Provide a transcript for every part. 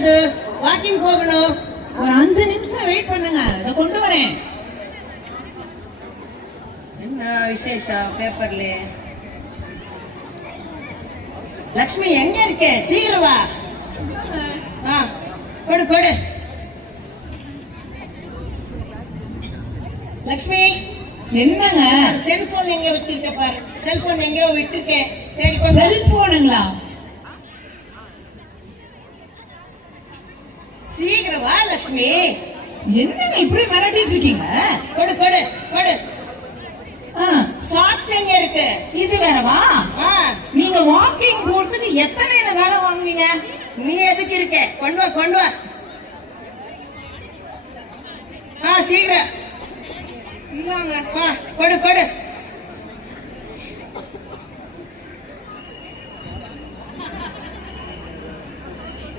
அது? வாக்கிங் போகணும். ஒரு 5 நிமிஷம் வெயிட் பண்ணுங்க, இத கொண்டு வரேன். என்ன விசேஷம் பேப்பர்ல? லக்ஷ்மி எங்க இருக்க? சீக்கிரம் வா. கொடு கொடு. லக்ஷ்மி என்னங்க? செல்போன் எங்க வச்சிருக்க பாரு. செல்போன் எங்கயோ விட்டுருக்கேன். செல்போனுங்களா? சீக்கிரம் வா லக்ஷ்மி. என்னங்க இப்படி மிரட்டிட்டு இருக்கீங்க? கொடு கொடு கொடு. சாக்ஸ் எங்க இருக்கு? இது வேறவா? நீங்க வாக்கிங் போறதுக்கு எத்தனை வேலை வாங்குவீங்க? நீ எதுக்கு இருக்க? கொண்டு வா கொண்டு வா. சீக்கிரம் இந்தாங்க. கொடு கொடு.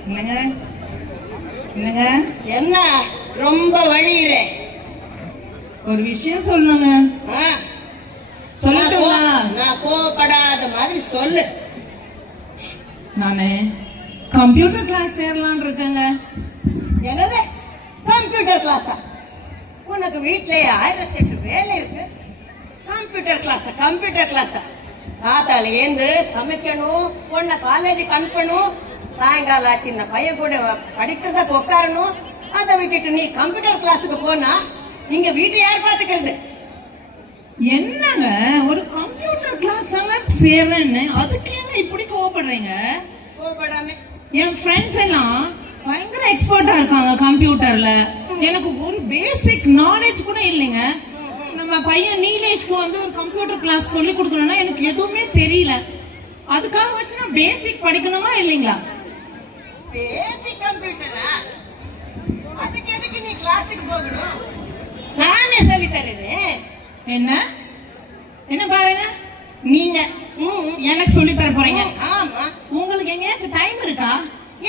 என்னங்க என்னங்க? என்ன ரொம்ப வலியுற? ஒரு விஷயம் சொல்லணுங்க. சொல்லட்டுங்களா? நான் கோவப்படாத மாதிரி சொல்லு. நானு கம்ப்யூட்டர் கிளாஸ் சேரலான் இருக்கேங்க. என்னது கம்ப்யூட்டர் கிளாஸா? உனக்கு வீட்லயே 1008 வேலை இருக்கு. கம்ப்யூட்டர் கிளாஸா? கம்ப்யூட்டர் கிளாஸா? காத்தால ஏந்து சமைக்கணும், பொண்ணை காலேஜுக்கு அனுப்பணும், சாயங்காலம் சின்ன பையன் கூட படிக்கிறதுக்கு உட்காரணும். அதை விட்டுட்டு நீ கம்ப்யூட்டர் கிளாஸுக்கு போனா இங்க வீட்டை யார் பாத்துக்கிறது? என்னங்க ஒரு கம்ப்யூட்டர் கிளாஸ் சேர்றேன்னு அதுக்கு ஏங்க இப்படி கோவப்படுறீங்க? கோவப்படாம என் ஃப்ரெண்ட்ஸ் எல்லாம் பயங்கர எக்ஸ்பர்ட்டா இருக்காங்க கம்ப்யூட்டர்ல. எனக்கு ஒரு பேசிக் நாலேஜ் கூட இல்லைங்க. நம்ம பையன் நீலேஷ்க்கு ஒரு கம்ப்யூட்டர் கிளாஸ் சொல்லி கொடுக்கணும்னா எனக்கு எதுவுமே தெரியல. அதுக்காக வச்சு நான் பேசிக் படிக்கணுமா இல்லைங்களா? பேசிக் கம்ப்யூட்டரா? அதுக்கு எதுக்கு நீ கிளாஸுக்கு போகணும்? நானே சொல்லி தரேன். என்ன என்ன பாருங்க, நீங்க எனக்கு சொல்லி தர போறீங்க. ஆமா. உங்களுக்கு எங்கேயாச்சும் டைம் இருக்கா?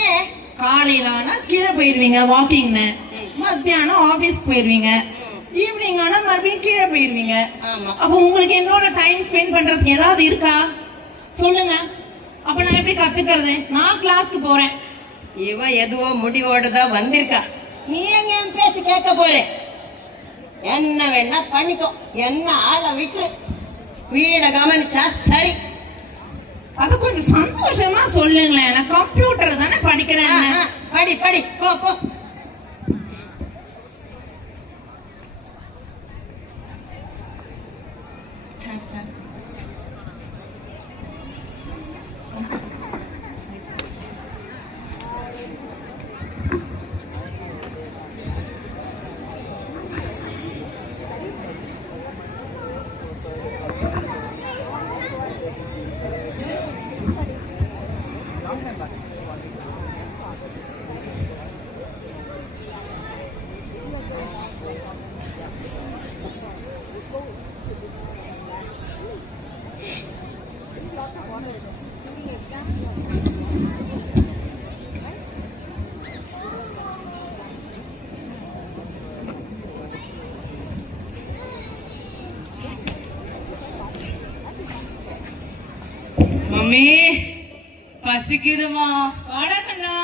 ஏன்? காலையில ஆனா கீழே போயிருவீங்க வாக்கிங்னு, மத்தியானம் ஆபீஸ் போயிருவீங்க, ஈவினிங் ஆனா மறுபடியும் கீழே போயிருவீங்க. அப்ப உங்களுக்கு என்னோட டைம் ஸ்பெண்ட் பண்றதுக்கு ஏதாவது இருக்கா சொல்லுங்க. அப்ப நான் எப்படி கத்துக்கிறது? நான் கிளாஸ்க்கு போறேன். இவ எதுவோ முடிவோட தான் வந்திருக்கா. நீ எங்க என் பேச்சு கேட்க போற? என்ன வேணா பண்ணிக்கோ, என்ன ஆளை விட்டு வீட கவனிச்சா சரி. அது கொஞ்சம் சந்தோஷமா சொல்லுங்களேன். நான் கம்ப்யூட்டர் தானே படிக்கிறேன். படி படி போ போ. மம்மி பசிக்குதுமா. வாடா கண்ணா.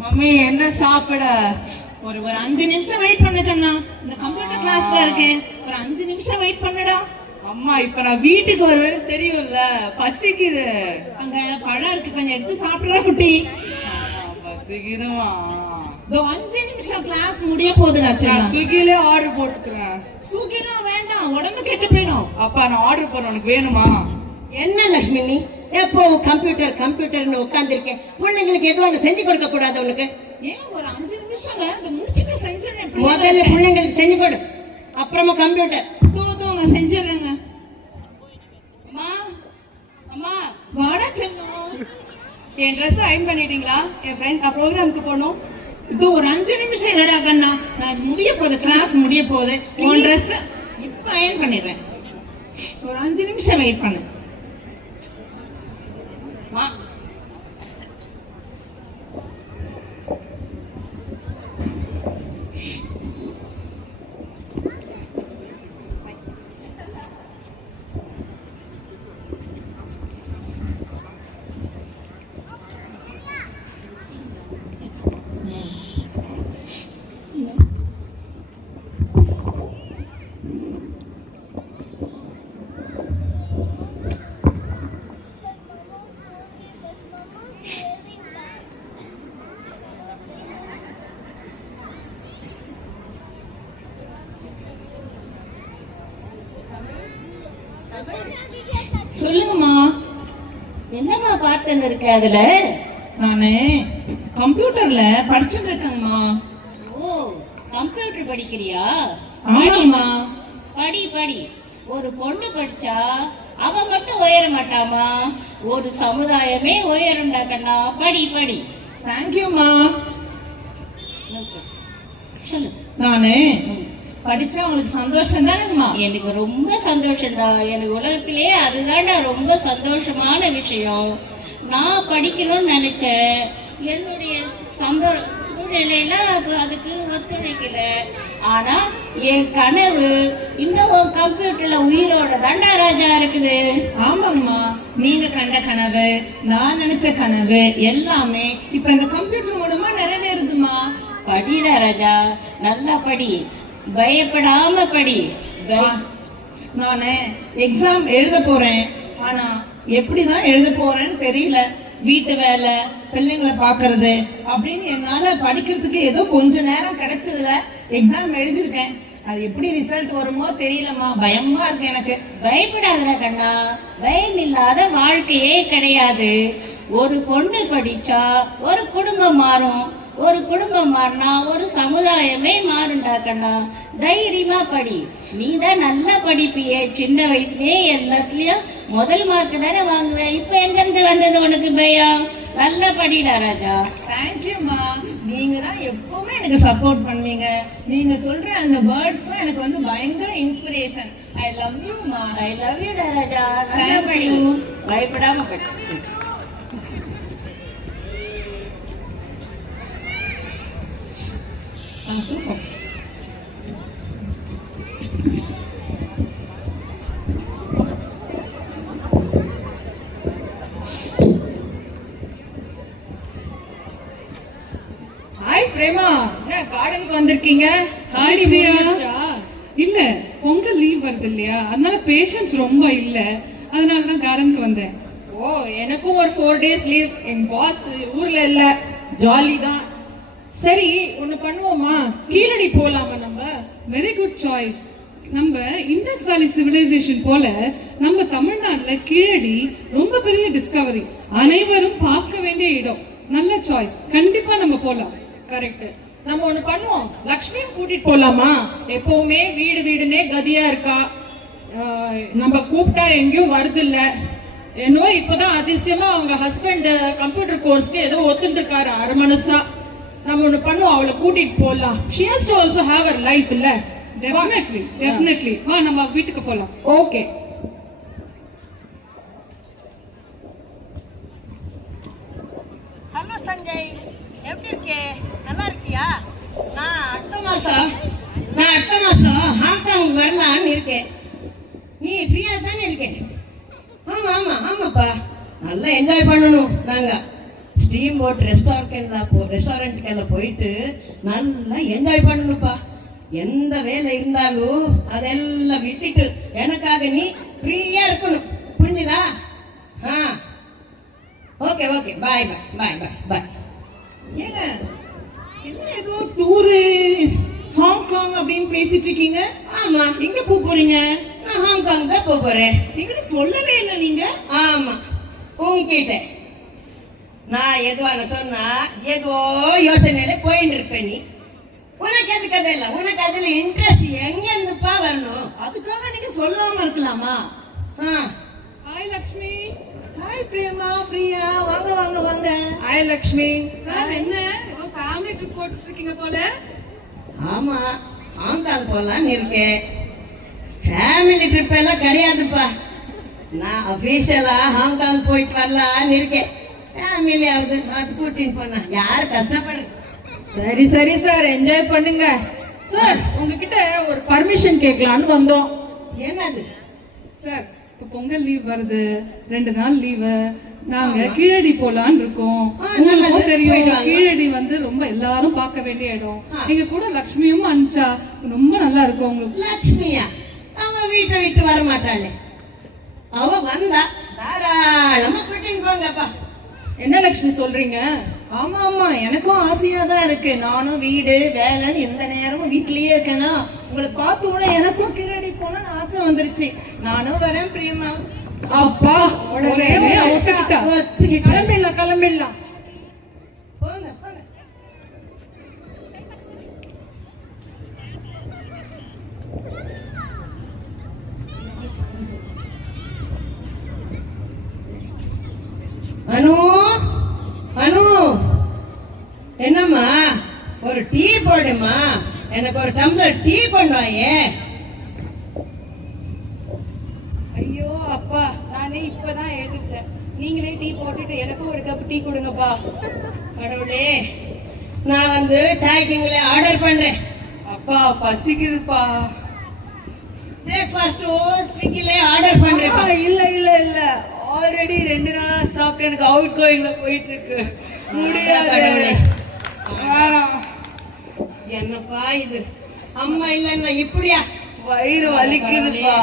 மம்மி என்ன சாப்பிட? ஒரு 5 நிமிஷம் வெயிட் பண்ணு கண்ணா. இந்த கம்ப்யூட்டர் கிளாஸ்ல இருக்கேன், ஒரு 5 நிமிஷம் வெயிட் பண்ணுடா. அம்மா இப்ப நான் வீட்டுக்கு வருவேன்னு தெரியும்ல, பசிக்குது. அங்க பழம் இருக்கு, கொஞ்சம் எடுத்து சாப்பிடுற குட்டி. பசிக்குதுமா. 5 நிமிஷம் கிளாஸ் முடிய போகுதுடா. நான் ஸ்விக்கிலே ஆர்டர் போட்டுக்கிறேன். ஸ்விக்கிலாம் வேண்டாம், உடம்பு கெட்டு போயிடும். அப்பா நான் ஆர்டர் பண்ண, உனக்கு வேணுமா? என்ன லட்சுமி நீ எப்போ கம்ப்யூட்டர் கம்ப்யூட்டர்னு உட்கார்ந்துருக்கேன்? பிள்ளைங்களுக்கு எதுவும் செஞ்சு கொடுக்க கூடாது உனக்கு? ஏன் ஒரு 5 நிமிஷம் முடிச்சுட்டு செஞ்சிடறேன். முதல்ல பிள்ளைங்களுக்கு செஞ்சு கொடு, அப்புறமா கம்ப்யூட்டர். தோங்க செஞ்சிடுறேங்க. அம்மா அம்மா வாடா செல்லும். என் ட்ரெஸ் அயன் பண்ணிட்டீங்களா? என் ஃப்ரெண்ட் ப்ரோக்ராமுக்கு போகணும். இது ஒரு 5 நிமிஷம் இல்லடா கண்ணா, நான் முடிய போகுது, கிளாஸ் முடிய போகுது. உன் ட்ரெஸ் இப்ப அயன் பண்ணிடுறேன். ஒரு 5 நிமிஷம் வெயிட் பண்ணு. சொல்லுங்கம்மா. என்னம்மா பார்த்துன்னு இருக்க அதுல? நானு கம்ப்யூட்டர்ல படிச்சுட்டு இருக்கேங்கம்மா. ஓ, கம்ப்யூட்டர் படிக்கிறியா? ஆமாம்மா. படி படி. ஒரு பொண்ணு படிச்சா அவ மட்டும் உயர மாட்டாமா, ஒரு சமுதாயமே உயரும்டா கண்ணா. படி படி. தேங்க்யூம்மா. சொல்லு. நானு படிச்சா உங்களுக்கு சந்தோஷம் தானேங்கம்மா? எனக்கு ரொம்ப சந்தோஷம்டா. எனக்கு உலகத்திலே அதுதான்டா ரொம்ப சந்தோஷமான விஷயம். நான் படிக்கணும்னு நினைச்சேன். என்னுடைய சூழ்நிலையில அதுக்கு ஒத்துழைக்கல. ஆனா என் கனவு இன்னும் கம்ப்யூட்டர்ல உயிரோட தாண்டா ராஜா இருக்குது. ஆமாங்கம்மா, நீங்க கண்ட கனவு, நான் நினைச்ச கனவு எல்லாமே இப்ப இந்த கம்ப்யூட்டர் மூலமா நிறைவேறுதுமா. படிடா ராஜா, நல்லா படி, பயப்படாம படி. நானு எக்ஸாம் எழுத போறேன். ஆனா எப்படிதான் எழுத போறேன்னு தெரியல. வீட்டு வேலை, பிள்ளைங்களை பாக்குறது அப்படின்னு என்னால படிக்கிறதுக்கு ஏதோ கொஞ்ச நேரம் கிடைச்சதுல எக்ஸாம் எழுதியிருக்கேன். அது எப்படி ரிசல்ட் வருமோ தெரியலம்மா, பயமா இருக்கு எனக்கு. பயப்படாதடா கண்ணா, பயம் இல்லாத வாழ்க்கையே கிடையாது. ஒரு பொண்ணு படிச்சா ஒரு குடும்பம் மாறும், ஒரு குடும்பம் மாறினா ஒரு சமுதாயமே மாறுண்டா கண்ணா. தைரியமா படி. நீ தான் நல்லா படிப்பியே, சின்ன வயசுலயே எல்லாத்துலயும் முதல் மார்க் தானே வாங்குவேன். இப்ப எங்க இருந்து வந்தது உனக்கு பயம்? நல்லா படிடா ராஜா. தேங்க்யூம்மா, நீங்க தான் எப்பவுமே எனக்கு சப்போர்ட் பண்ணுவீங்க. நீங்க சொல்ற அந்த வேர்ட்ஸும் எனக்கு வந்து பயங்கர இன்ஸ்பிரேஷன். ஐ லவ் யூமா. ஐ லவ் யூ டா ராஜா. நல்லா Thank படி, you. பயப்படாம படி. சூப்பர். ஹாய் பிரேமா, என்ன கார்டனுக்கு வந்திருக்கீங்க? Hi Already Priya. முடிஞ்சிருச்சா? இல்ல, பொங்கல் லீவ் வருது இல்லையா, அதனால பேஷன்ஸ் ரொம்ப இல்ல, அதனால தான் கார்டனுக்கு வந்தேன். ஓ, எனக்கும் ஒரு 4 days லீவ். என் பாஸ் ஊர்ல இல்ல, ஜாலி தான். சரி, ஒண்ணு பண்ணுவோமா? கீழடி போலாமா நம்ம? Very good choice. நம்ம இண்டஸ் வேலி சிவிலைசேஷன் போல நம்ம தமிழ்நாட்டுல கீழடி ரொம்ப பெரிய டிஸ்கவரி, அனைவரும் பார்க்க வேண்டிய இடம். நல்ல சாய்ஸ், கண்டிப்பா நம்ம போலாம். கரெக்ட். நம்ம ஒண்ணு பண்ணுவோம், லக்ஷ்மியும் கூட்டிட்டு போலாமா? எப்பவுமே வீடு வீடுனே கதியா இருக்கா. நம்ம கூப்பிட்டா எங்கேயும் வருது இல்ல. என்னவோ இப்பதான் அதிசயமா அவங்க ஹஸ்பண்ட் கம்ப்யூட்டர் கோர்ஸ்க்கு ஏதோ ஒத்துட்டு இருக்காரு அரமனசா. நம்ம ஒண்ணு பண்ணுவோம், அவளை கூட்டிட்டு போலாம். she has to also have her life இல்ல. டெஃபினெட்லி வா, நம்ம வீட்டுக்கு போலாம். ஓகே. ஹலோ சஞ்சய், எப்படி இருக்கே? நல்லா இருக்கியா? நான் அடுத்த மாசம் ஹாங்காங் வரலான்னு இருக்கேன். நீ ஃப்ரீயா தானே இருக்கேன்? ஆமாப்பா, நல்லா என்ஜாய் பண்ணணும். நாங்க ஸ்டீம் போட் ரெஸ்டாரண்ட்டுக்கெல்லாம் போயிட்டு நல்லா என்ஜாய் பண்ணணும்ப்பா. எந்த வேலை இருந்தாலும் அதெல்லாம் விட்டுட்டு எனக்காக நீ ஃப்ரீயா இருக்கணும், புரிஞ்சுதா? Okay bye. ஏங்க, என்ன ஏதோ டூரு ஹாங்காங் அப்படின்னு பேசிட்டு இருக்கீங்க? ஆமா, எங்க போறீங்க? நான் ஹாங்காங் தான் போறேன். எங்கிட்ட சொல்லவே இல்லை நீங்க. ஆமா, உங்ககிட்ட நான் எதுவான சொன்னா ஏதோ யோசனையில போயிட்டு இருப்பேன். நீ உனக்கு எதுக்கு அதெல்லாம்? உனக்கு அதுல இன்ட்ரெஸ்ட் எங்க இருந்துப்பா வரணும்? அதுக்காக நீங்க சொல்லாம இருக்கலாமா? ஹாய் லக்ஷ்மி. ஹாய் பிரேமா, பிரியா, வாங்க. ஹாய் லக்ஷ்மி. சார், என்ன ஏதோ ஃபேமிலி ட்ரிப் போட்டுட்டு இருக்கீங்க போல? ஆமா, ஹாங்காங் போலான்னு இருக்கேன். ஃபேமிலி ட்ரிப் எல்லாம் கிடையாதுப்பா. நான் அபிஷியலா ஹாங்காங் போயிட்டு வரலான்னு இருக்கேன். ஃபேமிலியாவது அது கூட்டின்னு போனா யாரு கஷ்டப்படுறது? சரி சார், என்ஜாய் பண்ணுங்க. சார், உங்ககிட்ட ஒரு பர்மிஷன் கேட்கலான்னு வந்தோம். என்னது? சார், இப்போ பொங்கல் லீவ் வருது, 2 நாள் லீவு. நாங்க கீழடி போலான்னு இருக்கோம். உங்களுக்கும் நல்லது, தெரியும், போயிட்டு வாங்க. கீழடி வந்து ரொம்ப எல்லாரும் பார்க்க வேண்டிய இடம். எங்க கூட லக்ஷ்மியும் அனுப்பிச்சா ரொம்ப நல்லா இருக்கும் உங்களுக்கு. லக்ஷ்மியா? அவ வீட்டை விட்டு வர மாட்டாளே. அவ வந்தா தாராளமா கூட்டின்னு போங்கப்பா. என்ன லக்ஷ்மி சொல்றீங்க? ஆமா, எனக்கும் ஆசையா தான் இருக்கு. நானும் வீடு வேலைன்னு எந்த நேரமும் வீட்லயே இருக்கேன்னா உங்களை பார்த்த உடனே எனக்கும் கீழடி போகணும்னு ஆசை வந்துருச்சு. நானும் வரேன் பிரியமா. அப்பா ஒரே ஒத்துக்கிட்டா. கிளம்பிடலாம் கிளம்பிடலாம். போங்க போங்க. அனு அனு, என்னம்மா ஒரு டீ போடுமா, எனக்கு ஒரு டம்ளர் டீ கொண்டு வாயே. ஐயோ அப்பா, நானே இப்பதான் எழுந்திரிச்சேன். நீங்களே டீ போட்டுட்டு எனக்கும் ஒரு கப் டீ கொடுங்கப்பா. கடவுளே, நான் வந்து சாய்க்கிங்களே ஆர்டர் பண்றேன். அப்பா பசிக்குதுப்பா. பிரேக்ஃபாஸ்ட் ஸ்விக்கிலே ஆர்டர் பண்றேன். இல்ல இல்ல இல்ல, ஆல்ரெடி 2 நாளா சாப்பிட்டு எனக்கு அவுட் கோயிங்ல போயிட்டு இருக்கு. கடவுளே, முடியாது. என்னப்பா இது, அம்மா இல்லன்னா இப்படியா? வயிறு வலிக்குதுப்பா.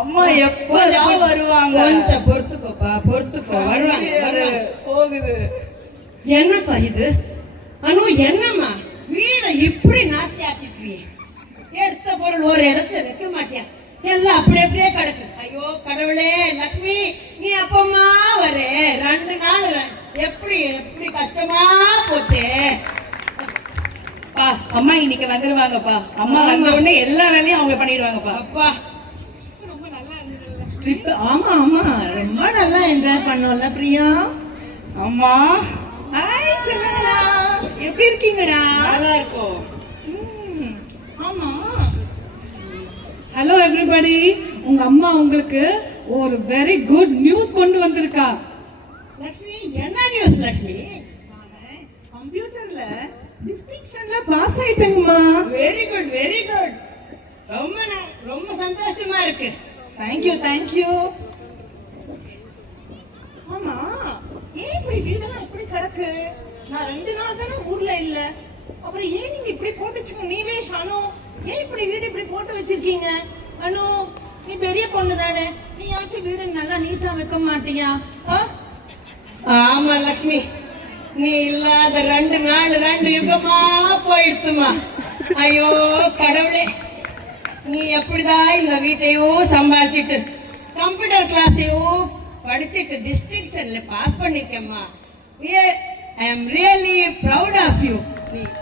அம்மா எப்பதான் வருவாங்க? கொஞ்சம் பொறுத்துக்கோப்பா, பொறுத்துக்கோ, வருவாங்க. போகுது. என்னப்பா இது அனு, என்னம்மா வீட இப்படி நாஸ்தி ஆக்கிட்டு, எடுத்த பொருள் ஒரு இடத்துல வைக்க மாட்டியா, எல்லாம் அப்படியே அப்படியே கிடக்கு. ஐயோ கடவுளே, லட்சுமி நீ அப்பமா வரே, 2 நாள் எப்படி எப்படி கஷ்டமா போச்சே. பா, அம்மா இன்னைக்கு வந்துருவாங்கப்பா. அம்மா வந்த உடனே எல்லா வேலையும் அவங்க பண்ணிடுவாங்கப்பா. அப்பா ட்ரிப், ஆமா ஆமா, ரொம்ப நல்லா என்ஜாய் பண்ணோம்ல பிரியா. அம்மா ஹாய் செல்லங்களா, எப்படி இருக்கீங்கடா? நல்லா இருக்கும். ஆமா, ஹலோ எவ்ரிபடி, உங்க அம்மா உங்களுக்கு ஒரு வெரி குட் நியூஸ் கொண்டு வந்திருக்கா. லட்சுமி, என்ன நியூஸ் லட்சுமி? கம்ப்யூட்டர்ல டிஸ்டிங்ஷன்ல பாஸ் ஆயிட்டேங்கம்மா. வெரி குட் வெரி குட், ரொம்ப ரொம்ப சந்தோஷமா இருக்கு. Thank you thank you. ஆமா, ஏன் இப்படி வீடெல்லாம் இப்படி கிடக்கு? நான் 2 நாள் தானே ஊர்ல இல்ல, அப்புறம் ஏன் நீங்க இப்படி போட்டு வச்சுக்க? நீலேஷ், அனு, ஏன் இப்படி வீடு இப்படி போட்டு வச்சிருக்கீங்க? அனு, நீ பெரிய பொண்ணு தானே, நீயாச்சும் வீடு நல்லா நீட்டா வைக்க மாட்டியா? ஆமா லட்சுமி, நீ இல்லாத 2 நாள் 2 யுகமா போயிடுத்துமா. ஐயோ கடவுளே, நீ எப்படிதான் இந்த வீட்டையும் சம்பாதிச்சிட்டு கம்ப்யூட்டர் கிளாஸையும் படிச்சுட்டு டிஸ்டிங்ஷன்ல பாஸ் பண்ணிருக்கேம்மா. I am really proud of you.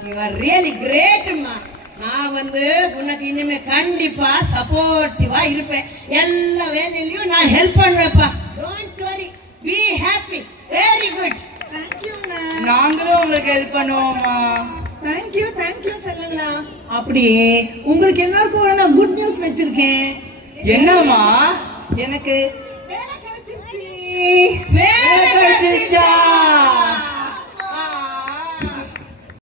You are really கிரேட்மா. நான் வந்து உனக்கு இனிமே கண்டிப்பா சப்போர்ட்டிவா இருப்பேன். எல்லா வேலையிலயும் நான் ஹெல்ப் பண்ணுவேப்பா. Don't worry, be happy. Very good. தேங்க்யூங்க. நாங்களும் உங்களுக்கு ஹெல்ப் பண்ணுவோம்மா. தேங்க்யூ தேங்க்யூ செல்லுங்களா. அப்படியே உங்களுக்கு எல்லாருக்கும் ஒரு நான் குட் நியூஸ் வச்சிருக்கேன். என்னம்மா? எனக்கு வேலை கிடைச்சிருச்சு. வேலை கிடைச்சிருச்சா?